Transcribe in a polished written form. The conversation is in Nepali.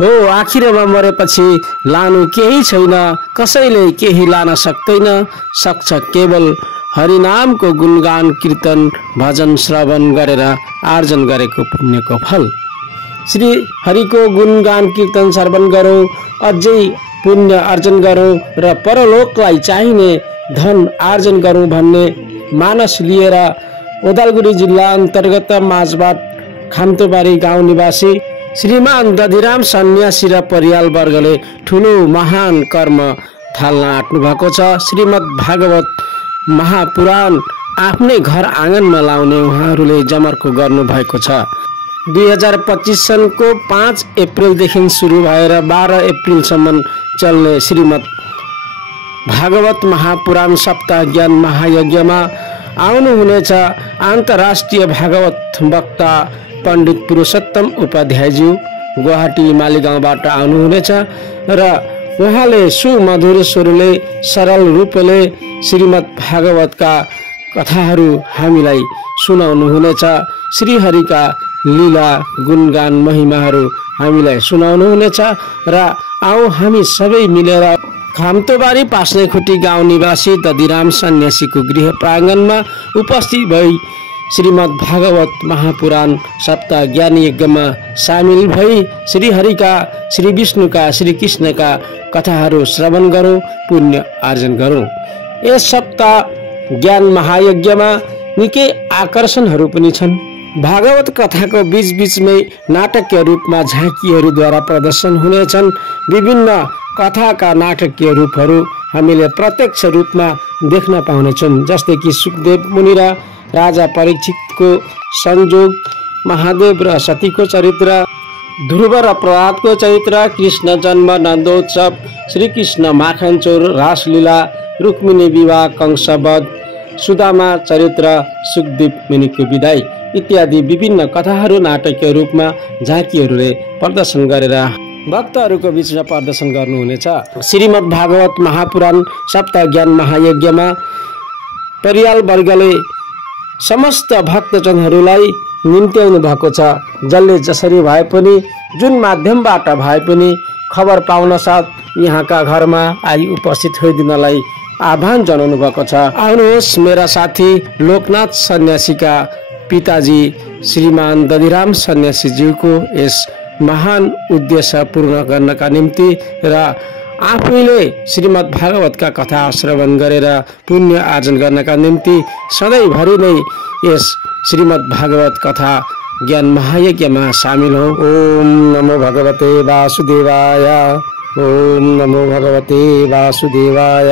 हो आखिरमा मरेपछि लानु केही छैन, कसैले केही लान सक्दैन, सक्छ केवल हरिनामको गुणगान कीर्तन भजन श्रवण गरेर आर्जन गरेको पुण्यको फल। श्री हरिको गुणगान कीर्तन श्रवण गरौँ, अझै पुण्य आर्जन गरौँ र परलोकलाई चाहिने धन आर्जन गरौँ भन्ने मानस लिएर ओदालगुडी जिल्ला अन्तर्गत माझबाट खाम्तोबारी गाउँ निवासी श्रीमान दधिराम सन्यासी र परिवारवर्गले ठुलो महान कर्म थाल्न आँट्नु भएको छ। श्रीमद् भागवत महापुराण आफ्नै घर आँगनमा लाउने उहाँहरूले जमर्को गर्नु भएको छ। 2025 सनको 5 अप्रिलदेखि सुरु भएर 12 अप्रिलसम्म चल्ने श्रीमद् भागवत महापुराण सप्ताह ज्ञान महायज्ञमा आउनुहुनेछ अन्तर्राष्ट्रिय भागवत वक्ता पण्डित पुरुषोत्तम उपाध्यायज्यू गुवाहाटी मालीगाउँबाट आउनुहुनेछ र उहाँले सुमधुर स्वरले सरल रूपले श्रीमद् भागवतका कथाहरू हामीलाई सुनाउनुहुनेछ। श्रीहरिका लीला गुणगान महिमाहरू हामीलाई सुनाउनुहुनेछ र आऊ हामी सबै मिलेर खाम्तोबारी पास्नेखुट्टी गाउँ निवासी दधिराम सन्यासीको गृह प्राङ्गणमा उपस्थित भई श्रीमद् भागवत महापुराण सप्ताह ज्ञान यज्ञमा सामेल भई श्रीहरिका श्री विष्णुका श्री कृष्णका कथाहरू श्रवण गरौँ, पुण्य आर्जन गरौँ। यस सप्ताह ज्ञान महायज्ञमा निकै आकर्षणहरू पनि छन्। भागवत कथाको बीचबीचमै नाटकीय रूपमा झाँकीहरूद्वारा प्रदर्शन हुनेछन्। विभिन्न कथाका नाटकीय रूपहरू हामीले प्रत्यक्ष रूपमा देख्न पाउनेछौँ, जस्तै कि सुखदेव मुनि र राजा परीक्षितको संयोग, महादेव र सतीको चरित्र, ध्रुव र प्रहलादको चरित्र, कृष्ण जन्म नन्दोत्सव, श्रीकृष्ण माखनचोर रासलीला, रुक्मिणी विवाह कंसवध, सुदामा चरित्र, सुखदेव मुनिको विदाई इत्यादि विभिन्न कथाहरू नाटकीय रूपमा झाँकीहरूले प्रदर्शन गरेर भक्तहरूको बीचमा प्रदर्शन गर्नुहुनेछ। श्रीमद् भागवत महापुराण सप्ताह ज्ञान महायज्ञमा परिवारवर्गले समस्त भक्तजनहरूलाई निम्त्याउनु भएको छ। जसले जसरी भए पनि जुन माध्यमबाट भए पनि खबर पाउन साथ यहाँका घरमा आई उपस्थित होइदिनलाई आह्वान जनाउनु भएको छ। आउनुहोस् मेरा साथी लोकनाथ सन्यासीका पिताजी श्रीमान दधिराम सन्यासीज्यूको यस महान उद्देश्य पूर्ण गर्नका निम्ति र आफैले श्रीमद् भागवतका कथा श्रवण गरेर पुण्य आर्जन गर्नका निम्ति सधैँभरि नै यस श्रीमद् भागवत कथा ज्ञान महायज्ञमा सामेल हौँ। ओम नमो भगवते वासुदेवाय। ओम नमो भगवते वासुदेवाय।